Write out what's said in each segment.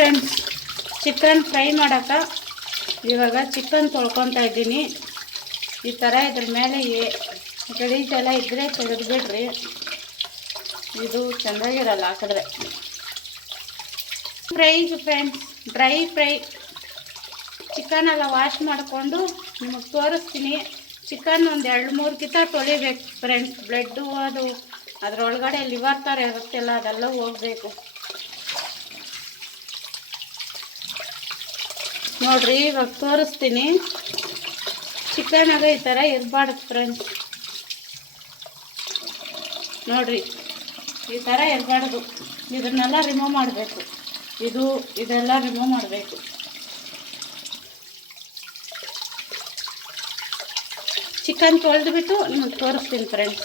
Friends, chicken fry ಮಾಡೋಕೆ ಇವಾಗ chicken ತೊಳ್ಕೊತಾ ಇದ್ದೀನಿ. ಈ ಥರ ಇದ್ರ ಮೇಲೆ ಗಲೀಜೆಲ್ಲ ಇದ್ದರೆ ತೆಗೆದುಬಿಡ್ರಿ, ಇದು ಚೆನ್ನಾಗಿರಲ್ಲ ಹಾಕಿದ್ರೆ. ಫ್ರೆಂಡ್ಸ್, ಡ್ರೈ ಫ್ರೈ ಚಿಕನ್ ಎಲ್ಲ ವಾಶ್ ಮಾಡಿಕೊಂಡು ನಿಮಗೆ ತೋರಿಸ್ತೀನಿ. ಚಿಕನ್ ಒಂದು 2-3 ಕಿತ ತೊಳಿಬೇಕು ಫ್ರೆಂಡ್ಸ್. ಬ್ಲಡ್ಡು ಅದು ಅದರೊಳಗಡೆ ಲಿವರ್ ಥರ ಇರುತ್ತೆಲ್ಲ ಅದೆಲ್ಲ ಹೋಗಬೇಕು. ನೋಡಿರಿ, ಇವಾಗ ತೋರಿಸ್ತೀನಿ. ಚಿಕನಾಗ ಈ ಥರ ಇರಬಾರ್ದು ಫ್ರೆಂಡ್ಸ್. ನೋಡಿರಿ, ಈ ಥರ ಇರಬಾರ್ದು. ಇದನ್ನೆಲ್ಲ ರಿಮೂವ್ ಮಾಡಬೇಕು. ಇದೆಲ್ಲ ರಿಮೂವ್ ಮಾಡಬೇಕು. ಚಿಕನ್ ತೊಳೆದ್ಬಿಟ್ಟು ನಿಮಗೆ ತೋರಿಸ್ತೀನಿ ಫ್ರೆಂಡ್ಸ್.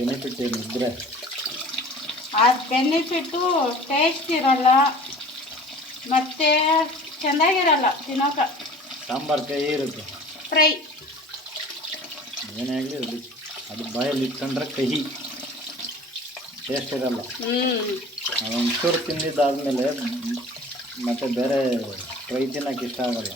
ಬೆನಿಫಿಟ್ ಏನಿದ್ರೆ ಅದು ಬೆನಿಫಿಟ್ಟು ಟೇಸ್ಟ್ ಇರಲ್ಲ, ಮತ್ತು ಚೆನ್ನಾಗಿರಲ್ಲ ತಿನ್ನೋಕೆ. ಸಾಂಬಾರು ಕೈ ಇರುತ್ತೆ, ಫ್ರೈ ಏನೇ ಆಗಲಿ ಅದು ಬಾಯಲ್ಲಿ ಇಟ್ಕೊಂಡ್ರೆ ಕಹಿ ಟೇಸ್ಟ್ ಇರಲ್ಲ. ಅದೊಂಚೂರು ತಿಂದಿದ್ದಾದಮೇಲೆ ಮತ್ತೆ ಬೇರೆ ಫ್ರೈ ತಿನ್ನೋಕೆ ಇಷ್ಟ ಆಗಲ್ಲ.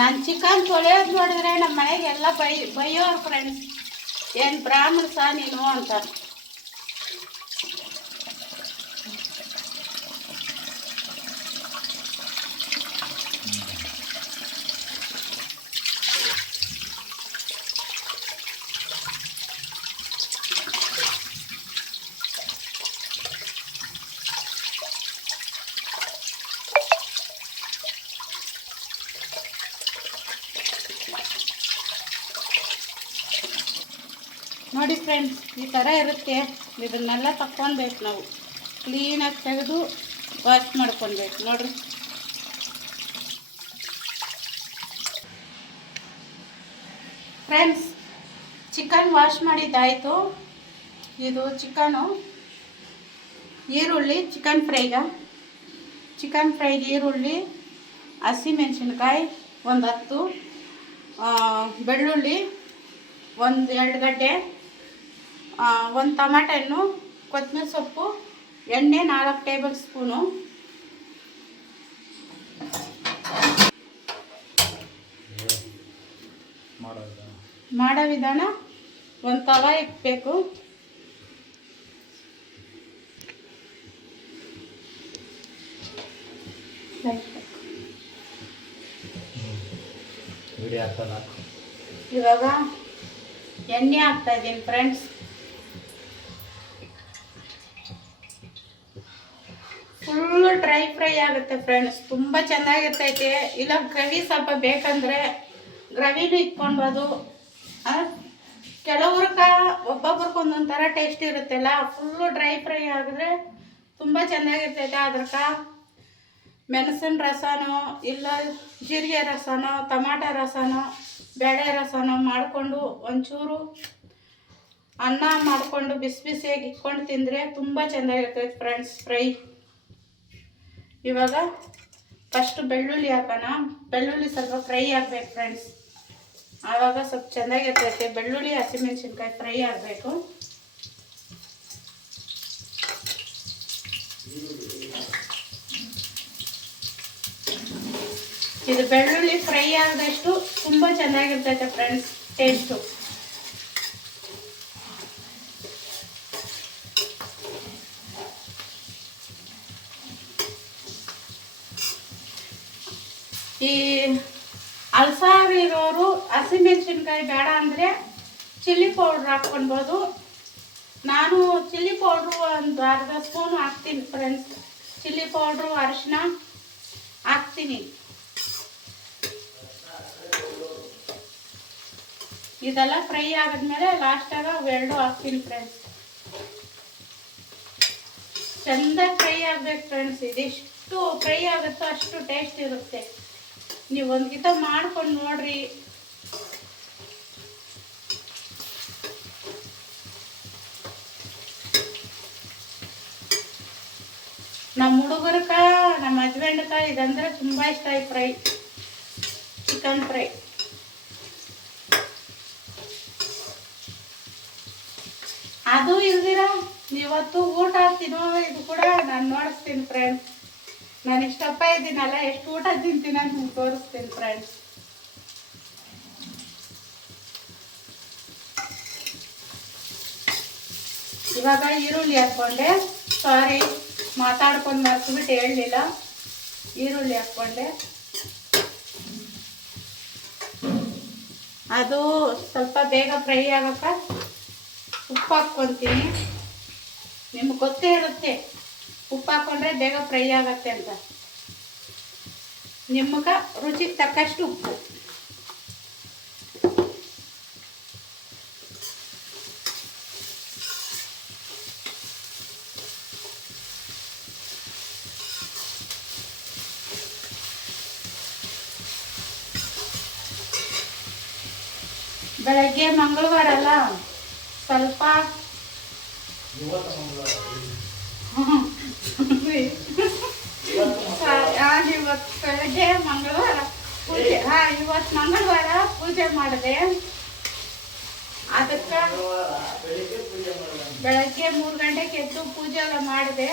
ನಾನು ಚಿಕನ್ ತೊಳೆಯೋದು ನೋಡಿದ್ರೆ ನಮ್ಮ ಮನೆಗೆಲ್ಲ ಬೈಯೋರು ಫ್ರೆಂಡ್ಸ್, ಏನು ಬ್ರಾಹ್ಮಣ ಸಹ ನೀನು ಅಂತ. ನೋಡಿ ಫ್ರೆಂಡ್ಸ್, ಈ ಥರ ಇರುತ್ತೆ. ಇದನ್ನೆಲ್ಲ ತಕ್ಕೊಳ್ಬೇಕು ನಾವು, ಕ್ಲೀನಾಗಿ ತೆಗೆದು ವಾಶ್ ಮಾಡ್ಕೊಳ್ಬೇಕು. ನೋಡಿರಿ, ಫ್ರೆಂಡ್ಸ್, ಚಿಕನ್ ವಾಶ್ ಮಾಡಿದ್ದಾಯಿತು. ಇದು ಚಿಕನು, ಈರುಳ್ಳಿ ಚಿಕನ್ ಫ್ರೈಗೆ ಈರುಳ್ಳಿ, ಹಸಿಮೆಣಸಿನ್ಕಾಯಿ ಒಂದು 10, ಬೆಳ್ಳುಳ್ಳಿ 1-2 ಗಡ್ಡೆ, 1 ಟೊಮಾಟೊ ಹಣ್ಣು, ಕೊತ್ತಂಬರಿ ಸೊಪ್ಪು, ಎಣ್ಣೆ 4 ಟೇಬಲ್ ಸ್ಪೂನು. ಮಾಡೋ ವಿಧಾನ, ಒಂದು ತವ ಇಕ್ಬೇಕು. ಇವಾಗ ಎಣ್ಣೆ ಹಾಕ್ತಾ ಇದ್ದೀನಿ ಫ್ರೆಂಡ್ಸ್. ಫುಲ್ಲು ಡ್ರೈ ಫ್ರೈ ಆಗುತ್ತೆ ಫ್ರೆಂಡ್ಸ್, ತುಂಬ ಚೆನ್ನಾಗಿರ್ತೈತೆ. ಇಲ್ಲ ಗ್ರೇವಿ ಸ್ವಲ್ಪ ಬೇಕಂದರೆ ಗ್ರೇವಿನೂ ಇಟ್ಕೊಳ್ಬೋದು. ಒಬ್ಬೊಬ್ರಿಗೆ ಒಂದೊಂದು ಥರ ಟೇಸ್ಟ್ ಇರುತ್ತಲ್ಲ. ಫುಲ್ಲು ಡ್ರೈ ಫ್ರೈ ಆಗಿದ್ರೆ ತುಂಬ ಚೆನ್ನಾಗಿರ್ತೈತೆ. ಅದಕ್ಕೆ ಮೆಣಸಿನ ರಸನೋ ಇಲ್ಲ ಜೀರಿಗೆ ರಸನೋ ಟೊಮಾಟೊ ರಸನೋ ಬೇಳೆ ರಸನೋ ಮಾಡಿಕೊಂಡು ಒಂಚೂರು ಅನ್ನ ಮಾಡಿಕೊಂಡು ಬಿಸಿ ಬಿಸಿಯಾಗಿ ಇಟ್ಕೊಂಡು ತಿಂದರೆ ತುಂಬ ಚೆನ್ನಾಗಿರ್ತೈತೆ ಫ್ರೆಂಡ್ಸ್ ಫ್ರೈ. ಇವಾಗ ಫಸ್ಟು ಬೆಳ್ಳುಳ್ಳಿ ಹಾಕೋಣ. ಬೆಳ್ಳುಳ್ಳಿ ಸ್ವಲ್ಪ ಫ್ರೈ ಆಗಬೇಕು ಫ್ರೆಂಡ್ಸ್, ಆವಾಗ ಸ್ವಲ್ಪ ಚೆನ್ನಾಗಿರ್ತೈತೆ. ಬೆಳ್ಳುಳ್ಳಿ ಹಸಿಮೆಣಸಿನ್ಕಾಯಿ ಫ್ರೈ ಆಗಬೇಕು. ಇದು ಬೆಳ್ಳುಳ್ಳಿ ಫ್ರೈ ಆದಷ್ಟು ತುಂಬ ಚೆನ್ನಾಗಿರ್ತೈತೆ ಫ್ರೆಂಡ್ಸ್ ಟೇಸ್ಟು. ಈ ಅಲ್ಸಾರಿರೋರು ಹಸಿಮೆಣಸಿನ್ಕಾಯಿ ಬೇಡ ಅಂದರೆ ಚಿಲ್ಲಿ ಪೌಡ್ರ್ ಹಾಕ್ಕೊಳ್ಬೋದು. ನಾನು ಚಿಲ್ಲಿ ಪೌಡ್ರು ಒಂದು 1/2 ಸ್ಪೂನ್ ಹಾಕ್ತೀನಿ ಫ್ರೆಂಡ್ಸ್. ಚಿಲ್ಲಿ ಪೌಡ್ರು ಅರಿಶಿನ ಹಾಕ್ತೀನಿ. ಇದೆಲ್ಲ ಫ್ರೈ ಆಗಿದ್ಮೇಲೆ ಲಾಸ್ಟಾಗ ಅವೆರಡು ಹಾಕ್ತೀನಿ ಫ್ರೆಂಡ್ಸ್. ಚೆಂದಾಗಿ ಫ್ರೈ ಆಗಬೇಕು ಫ್ರೆಂಡ್ಸ್. ಇದೆಷ್ಟು ಫ್ರೈ ಆಗುತ್ತೋ ಅಷ್ಟು ಟೇಸ್ಟ್ ಇರುತ್ತೆ. ನೀವು ಒಂದು ಕಿತ ಮಾಡ್ಕೊಂಡು ನೋಡ್ರಿ. ನಮ್ಮ ಹುಡುಗರಕ ನಮ್ಮ ಹಸ್ಬೆಂಡ್ಕ ಇದಂದ್ರೆ ತುಂಬ ಇಷ್ಟ ಈ ಫ್ರೈ, ಚಿಕನ್ ಫ್ರೈ. ಅದು ಇಲ್ದಿರ ಇವತ್ತು ಊಟ ತಿನ್ನೋ ಇದು ಕೂಡ ನಾನು ನೋಡಿಸ್ತೀನಿ ಫ್ರೆಂಡ್ಸ್. ನಾನು ಇಷ್ಟಪ್ಪ ಇದ್ದೀನಲ್ಲ, ಎಷ್ಟು ಊಟ ತಿಂತೀನಿ ಅಂತ ನಿಮ್ಗೆ ತೋರಿಸ್ತೀನಿ ಫ್ರೆಂಡ್ಸ್. ಇವಾಗ ಈರುಳ್ಳಿ ಹಾಕ್ಕೊಂಡೆ, ಸಾರಿ ಮಾತಾಡ್ಕೊಂಡು ಮರ್ತ್ಬಿಟ್ಟು ಹೇಳಲಿಲ್ಲ. ಈರುಳ್ಳಿ ಹಾಕ್ಕೊಂಡೆ, ಅದು ಸ್ವಲ್ಪ ಬೇಗ ಫ್ರೈ ಆಗಕ್ಕ ಉಪ್ಪು ಹಾಕ್ಕೊತೀನಿ. ನಿಮ್ಗೆ ಗೊತ್ತೇ ಇರುತ್ತೆ ಉಪ್ಪು ಹಾಕ್ಕೊಂಡ್ರೆ ಬೇಗ ಫ್ರೈ ಆಗತ್ತೆ ಅಂತ. ನಿಮ್ಗೆ ರುಚಿಗೆ ತಕ್ಕಷ್ಟು ಉಪ್ಪು. ಬೆಳಗ್ಗೆ ಮಂಗಳವಾರ ಅಲ್ಲ, ಸ್ವಲ್ಪ ಇವತ್ತು ಬೆಳಗ್ಗೆ ಮಂಗಳವಾರ ಪೂಜೆ. ಇವತ್ತು ಮಂಗಳವಾರ ಪೂಜೆ ಮಾಡಿದೆ. ಅದಕ್ಕೆ ಬೆಳಗ್ಗೆ 3 ಗಂಟೆಗೆ ಎದ್ದು ಪೂಜೆ ಎಲ್ಲ ಮಾಡಿದೆ.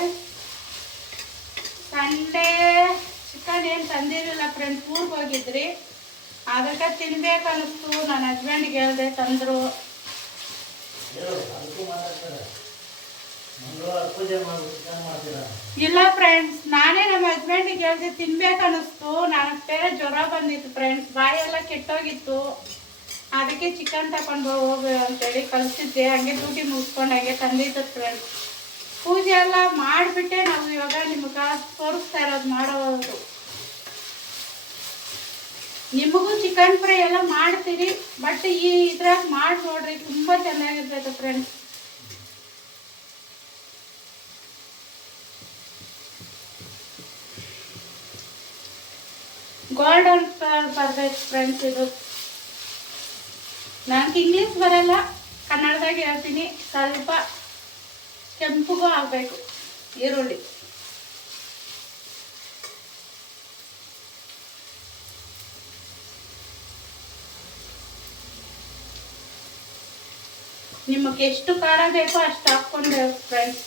ಸಂಡೇ ಚಿಕನ್ ಏನು ತಂದಿರಲಿಲ್ಲ ಫ್ರೆಂಡ್ಸ್, ಊರಿಗೆ ಹೋಗಿದ್ರಿ. ಅದಕ್ಕೆ ತಿನ್ಬೇಕು ಅನ್ನಿಸ್ತು. ನನ್ನ ಹಸ್ಬೆಂಡ್ಗೆ ಹೇಳಿದೆ, ತಂದರು. ಇಲ್ಲ ಫ್ರೆಂಡ್ಸ್, ನಾನೇ ನಮ್ಮ ಹಸ್ಬೆಂಡಿಗೆ ಹೇಳಿದೆ ತಿನ್ಬೇಕು ಅನ್ನಿಸ್ತು. ನನಗೆ ಬೇರೆ ಜ್ವರ ಬಂದಿತ್ತು ಫ್ರೆಂಡ್ಸ್, ಬಾಯೆಲ್ಲ ಕೆಟ್ಟೋಗಿತ್ತು. ಅದಕ್ಕೆ ಚಿಕನ್ ತಗೊಂಡು ಹೋಗು ಅಂತೇಳಿ ಕಳಿಸಿದ್ದೆ. ಹಂಗೆ ಡ್ಯೂಟಿ ಮುಗಿಸ್ಕೊಂಡು ಹಂಗೆ ತಂದಿದ್ದು ಫ್ರೆಂಡ್ಸ್. ಪೂಜೆ ಎಲ್ಲ ಮಾಡಿಬಿಟ್ಟೆ ನಾವು ಇವಾಗ ನಿಮ್ಗೆ ತೋರಿಸ್ತಾ ಇರೋದು ಮಾಡೋದು. ನಿಮಗೂ ಚಿಕನ್ ಫ್ರೈ ಎಲ್ಲ ಮಾಡ್ತೀರಿ, ಬಟ್ ಈ ಇದ್ರಾಗ ಮಾಡಿ ನೋಡ್ರಿ, ತುಂಬ ಚೆನ್ನಾಗಿರ್ತೈತೆ ಫ್ರೆಂಡ್ಸ್. ಗೋಲ್ಡನ್ ಕಲರ್ ಬರ್ಬೇಕು ಫ್ರೆಂಡ್ಸ್. ಇದು ನನಗೆ ಇಂಗ್ಲೀಷ್ ಬರಲ್ಲ, ಕನ್ನಡದಾಗ ಹೇಳ್ತೀನಿ. ಸ್ವಲ್ಪ ಕೆಂಪುಗೂ ಆಗಬೇಕು ಈರುಳ್ಳಿ. ನಿಮಗೆ ಎಷ್ಟು ಖಾರ ಬೇಕೋ ಅಷ್ಟು ಹಾಕ್ಕೊಂಡು ಫ್ರೆಂಡ್ಸ್.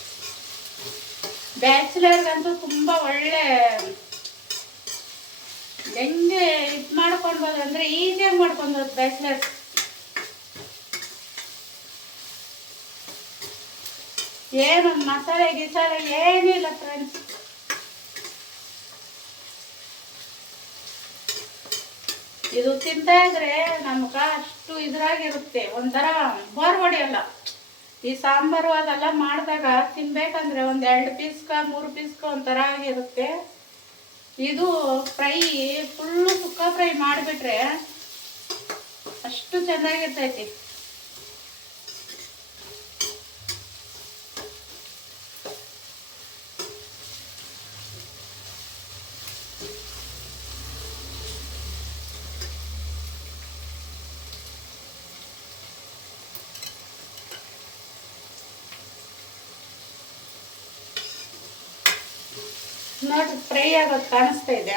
ಬ್ಯಾಚುಲರ್ಗಂತೂ ತುಂಬ ಒಳ್ಳೆ ಹೆಂಗೆ ಇದು ಮಾಡ್ಕೊಳ್ಬೋದು ಅಂದರೆ ಈಸಿಯಾಗಿ ಮಾಡ್ಕೊಬೋದು ಬ್ಯಾಚುಲರ್ಸ್. ಏನು ಮಸಾಲೆ ಗಿಸಾಲೆ ಏನಿಲ್ಲ ಫ್ರೆಂಡ್ಸ್. ಇದು ತಿಂತಾ ಇದ್ರೆ ನಮ್ಗೆ ಅಷ್ಟು ಇದ್ರಾಗಿರುತ್ತೆ, ಒಂಥರ ಬೋರ್ ಹೊಡಿಯಲ್ಲ. ಈ ಸಾಂಬಾರು ಅದೆಲ್ಲ ಮಾಡಿದಾಗ ತಿನ್ಬೇಕಂದ್ರೆ 1-2 ಪೀಸ್ಕ 3 ಪೀಸ್ಕ ಒಂಥರ ಆಗಿರುತ್ತೆ. ಇದು ಫ್ರೈ ಫುಲ್ಲು ಸುಕ್ಕ ಫ್ರೈ ಮಾಡಿಬಿಟ್ರೆ ಅಷ್ಟು ಚೆನ್ನಾಗಿರ್ತೈತಿ. ನೋಡಿ ಫ್ರೈ ಆಗೋದು ಕಾಣಿಸ್ತಾ ಇದೆ.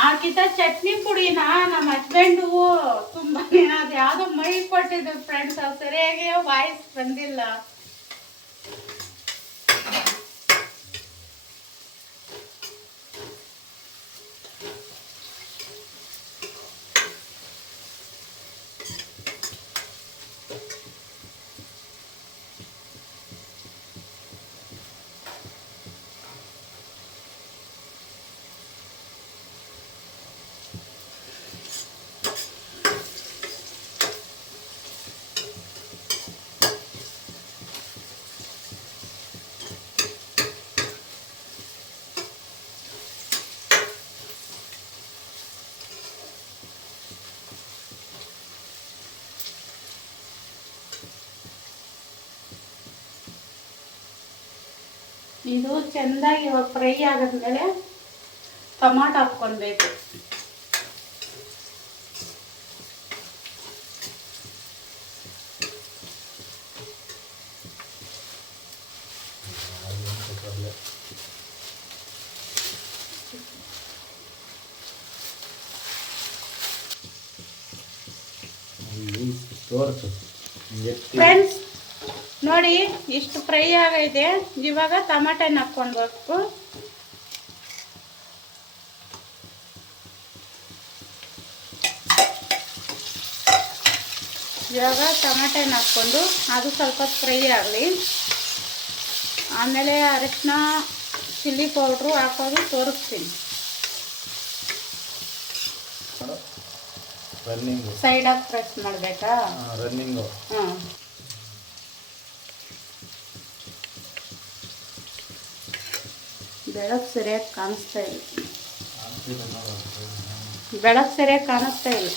ಹಾಕಿದ ಚಟ್ನಿ ಪುಡಿನ ನಮ್ಮ ಹಸ್ಬೆಂಡು ತುಂಬಾ ಅದು ಯಾವುದೋ ಮೈ ಕೊಟ್ಟಿದ್ದು ಫ್ರೆಂಡ್ಸ್, ಸರಿಯಾಗಿ ವಾಯ್ಸ್ ಬಂದಿಲ್ಲ. ಇದು ಚೆಂದಾಗಿ ಇವಾಗ ಫ್ರೈ ಆಗೋದ್ಮೇಲೆ ಟೊಮಾಟೊ ಹಾಕ್ಕೊಳ್ಬೇಕು. ಇಲ್ಲಿ ತೋರಿಸು ಫ್ರೆಂಡ್ಸ್ ನೋಡಿ ಇಷ್ಟು ಫ್ರೈ ಆಗೈತೆ. ಇವಾಗ ಟಮಾಟೆನ ಹಾಕ್ಕೊಳ್ಬೇಕು. ಇವಾಗ ಟಮಾಟೆನ ಹಾಕ್ಕೊಂಡು ಅದು ಸ್ವಲ್ಪ ಫ್ರೈ ಆಗಲಿ. ಆಮೇಲೆ ಅರಿಶಿನ ಚಿಲ್ಲಿ ಪೌಡ್ರು ಹಾಕೋದು ತೋರಿಸ್ತೀನಿ. ರನ್ನಿಂಗು ಸೈಡಾಗಿ ಪ್ರೆಸ್ ಮಾಡಬೇಕಾ? ರನ್ನಿಂಗು. ಹಾಂ, ಬೆಳಕು ಸರಿಯಾಗಿ ಕಾಣಿಸ್ತಾ ಇಲ್ಲ. ಬೆಳಕು ಸರಿಯಾಗಿ ಕಾಣಿಸ್ತಾ ಇಲ್ಲ.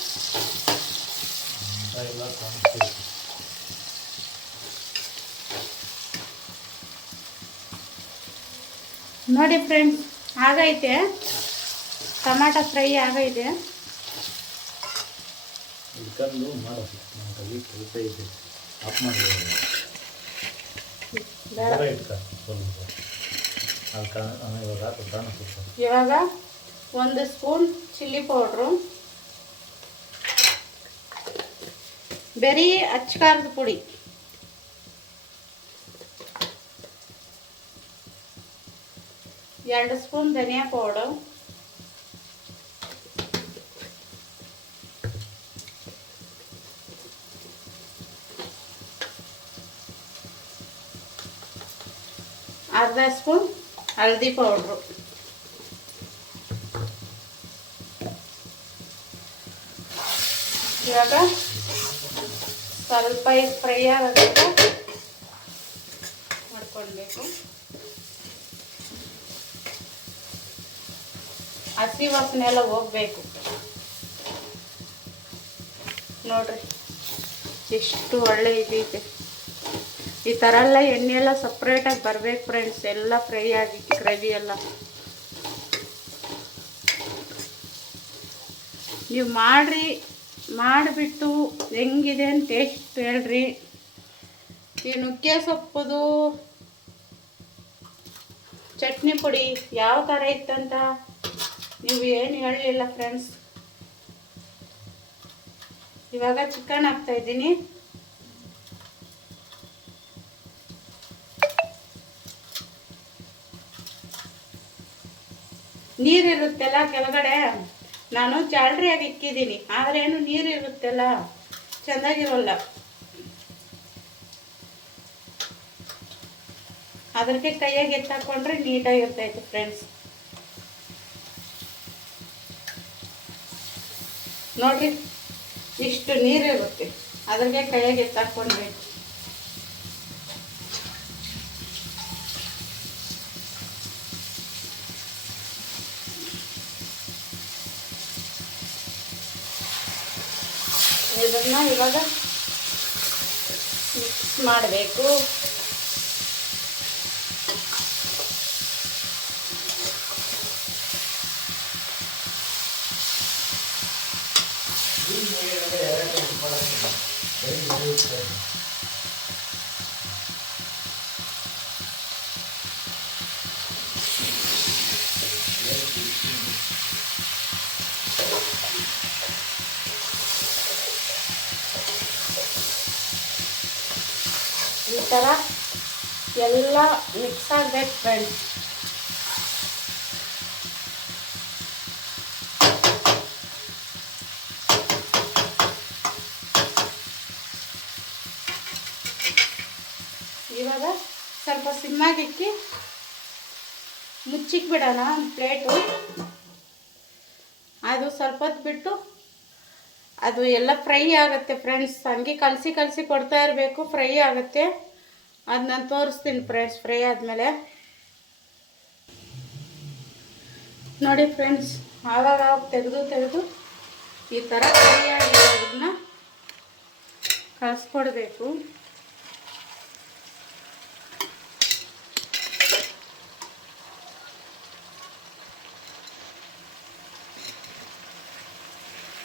ನೋಡಿ ಫ್ರೆಂಡ್ಸ್, ಆಗೈತೆ. ಟೊಮಾಟೊ ಫ್ರೈ ಆಗೈತೆ. ಇಟ್ಕೊಂಡು ಮಾಡು. ನಮಗೆ ಕೆಲಸ ಇದೆ. ಆಫ್ ಮಾಡಿ ಇವಾಗ 1 ಸ್ಪೂನ್ ಚಿಲ್ಲಿ ಪೌಡ್ರು, ಬರೀ ಅಚ್ಚಕಾರದ ಪುಡಿ, ಎರಡು ಸ್ಪೂನ್ ಧನಿಯಾ ಪೌಡರ್, ಅರ್ಧ ಸ್ಪೂನ್ ಹಳದಿ ಪೌಡ್ರು, ಇವಾಗ ಸ್ವಲ್ಪ ಫ್ರೈ ಆಗೋದಕ್ಕೆ ಮಾಡ್ಕೊಳ್ಬೇಕು. ಹಸಿ ವಾಸನೆ ಎಲ್ಲ ಹೋಗ್ಬೇಕು. ನೋಡ್ರಿ ಎಷ್ಟು ಒಳ್ಳೆ ಇದೈತೆ. ಈ ಥರ ಎಲ್ಲ ಎಣ್ಣೆ ಎಲ್ಲ ಸಪ್ರೇಟಾಗಿ ಬರಬೇಕು ಫ್ರೆಂಡ್ಸ್. ಎಲ್ಲ ಫ್ರೈ ಆಗಿ ಗ್ರೇವಿ ಎಲ್ಲ ನೀವು ಮಾಡಿಬಿಟ್ಟು ಹೆಂಗಿದೆ ಅಂತ ಟೇಸ್ಟ್ ಹೇಳ್ರಿ. ಈ ನುಗ್ಗೆ ಸೊಪ್ಪುದು ಚಟ್ನಿ ಪುಡಿ ಯಾವ ಥರ ಇತ್ತಂತ ನೀವು ಏನು ಹೇಳಲಿಲ್ಲ ಫ್ರೆಂಡ್ಸ್. ಇವಾಗ ಚಿಕನ್ ಹಾಕ್ತಾಯಿದ್ದೀನಿ. ನೀರಿರುತ್ತೆಲ್ಲ ಕೆಳಗಡೆ, ನಾನು ಜಾಲ್ರಿಯಾಗಿ ಇಕ್ಕಿದ್ದೀನಿ, ಆದರೆ ಏನು ನೀರಿರುತ್ತೆಲ್ಲ ಚೆಂದಾಗಿರೋಲ್ಲ. ಅದಕ್ಕೆ ಕೈಯಾಗಿ ಎತ್ತಾಕೊಂಡ್ರೆ ನೀಟಾಗಿರ್ತೈತೆ ಫ್ರೆಂಡ್ಸ್. ನೋಡ್ರಿ ಇಷ್ಟು ನೀರಿರುತ್ತೆ, ಅದ್ರಿಗೆ ಕೈಯಾಗಿ ಎತ್ತಾಕೊಂಡ್ಬೇಕು. ಇದನ್ನ ಇವಾಗ ಮಿಕ್ಸ್ ಮಾಡಬೇಕು. ಈ ಥರ ಎಲ್ಲ ಮಿಕ್ಸ್ ಆಗಬೇಕು ಫ್ರೆಂಡ್ಸ್. ಇವಾಗ ಸ್ವಲ್ಪ ಸಿಮ್ಮಾಗಿಕ್ಕಿ ಮುಚ್ಚಿಕ್ಬಿಡೋಣ ಒಂದು ಪ್ಲೇಟು. ಅದು ಸ್ವಲ್ಪ ಹೊತ್ತು ಬಿಟ್ಟು ಅದು ಎಲ್ಲ ಫ್ರೈ ಆಗುತ್ತೆ ಫ್ರೆಂಡ್ಸ್. ಹಂಗೆ ಕಲಸಿ ಕೊಡ್ತಾ ಇರಬೇಕು, ಫ್ರೈ ಆಗುತ್ತೆ. ಅದು ನಾನು ತೋರಿಸ್ತೀನಿ ಫ್ರೆಂಡ್ಸ್ ಫ್ರೈ ಆದಮೇಲೆ. ನೋಡಿ ಫ್ರೆಂಡ್ಸ್, ಆವಾಗ ತೆಗೆದು ಈ ಥರ ಫ್ರೈ ಆಗಿರೋದನ್ನ ಕಳಿಸ್ಕೊಡ್ಬೇಕು.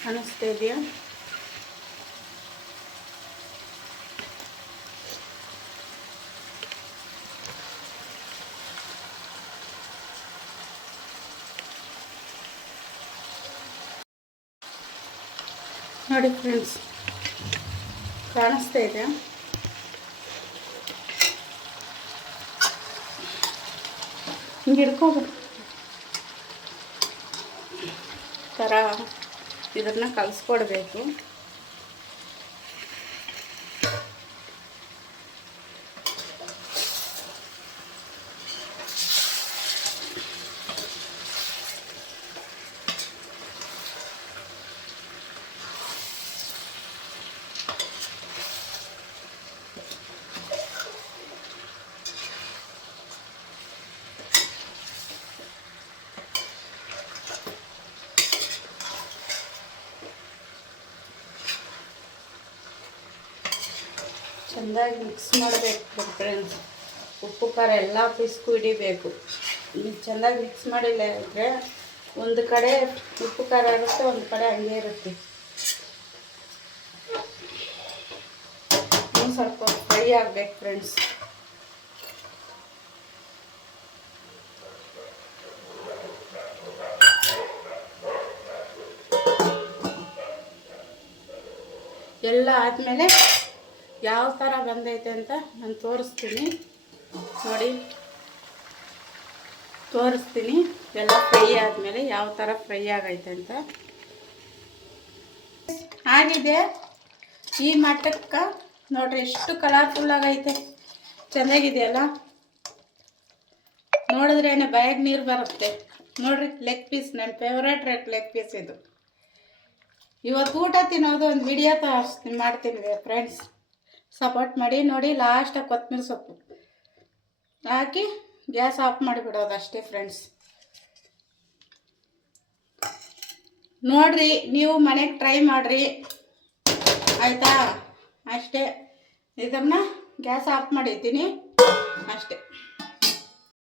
ಅನ್ನಿಸ್ತಾ ಇದೆಯಾ? ನೋಡಿ ಫ್ರೆಂಡ್ಸ್, ಕಾಣಿಸ್ತಾ ಇದೆ. ಹಿಂಗೆ ಹಿಡ್ಕೋಬೋದು ಥರ ಇದನ್ನು ಕಲಿಸ್ಕೊಡ್ಬೇಕು. ಚೆಂದಾಗಿ ಮಿಕ್ಸ್ ಮಾಡಬೇಕು ಫ್ರೆಂಡ್ಸ್. ಉಪ್ಪು ಖಾರ ಎಲ್ಲ ಪೀಸ್ಗೂ ಹಿಡಿಬೇಕು. ಚೆಂದಾಗಿ ಮಿಕ್ಸ್ ಮಾಡಿಲ್ಲ ಅಂದರೆ ಒಂದು ಕಡೆ ಉಪ್ಪು ಖಾರ ಇರುತ್ತೆ, ಒಂದು ಕಡೆ ಹಂಗೆ ಇರುತ್ತೆ. ಒಂದು ಸ್ವಲ್ಪ ಫ್ರೈ ಆಗಬೇಕು ಫ್ರೆಂಡ್ಸ್. ಎಲ್ಲ ಆದಮೇಲೆ ಯಾವ ಥರ ಬಂದೈತೆ ಅಂತ ನಾನು ತೋರಿಸ್ತೀನಿ ನೋಡಿ. ತೋರಿಸ್ತೀನಿ ಎಲ್ಲ ಫ್ರೈ ಆದಮೇಲೆ ಯಾವ ಥರ ಫ್ರೈ ಆಗೈತೆ ಅಂತ. ಆಗಿದೆ ಈ ಮಟ್ಟಕ್ಕೆ ನೋಡ್ರಿ, ಎಷ್ಟು ಕಲರ್ಫುಲ್ ಆಗೈತೆ, ಚೆನ್ನಾಗಿದೆಯಲ್ಲ. ನೋಡಿದ್ರೇನೆ ಬಾಯಾಗ ನೀರು ಬರುತ್ತೆ ನೋಡ್ರಿ. ಲೆಗ್ ಪೀಸ್ ನನ್ನ ಫೇವ್ರೇಟ್ ಲೆಗ್ ಪೀಸ್ ಇದು. ಇವತ್ತು ಊಟ ತಿನ್ನೋದು ಒಂದು ವಿಡಿಯೋ ಮಾಡ್ತೀನಿ ಫ್ರೆಂಡ್ಸ್. ಸಪೋರ್ಟ್ ಮಾಡಿ ನೋಡಿ. ಲಾಸ್ಟಾಗಿ ಕೊತ್ತಂಬರಿ ಸೊಪ್ಪು ಹಾಕಿ ಗ್ಯಾಸ್ ಆಫ್ ಮಾಡಿಬಿಡೋದು ಅಷ್ಟೇ ಫ್ರೆಂಡ್ಸ್. ನೋಡ್ರಿ, ನೀವು ಮನೆಗೆ ಟ್ರೈ ಮಾಡಿರಿ ಆಯಿತಾ. ಅಷ್ಟೇ, ಇದನ್ನು ಗ್ಯಾಸ್ ಆಫ್ ಮಾಡಿದ್ದೀನಿ ಅಷ್ಟೇ.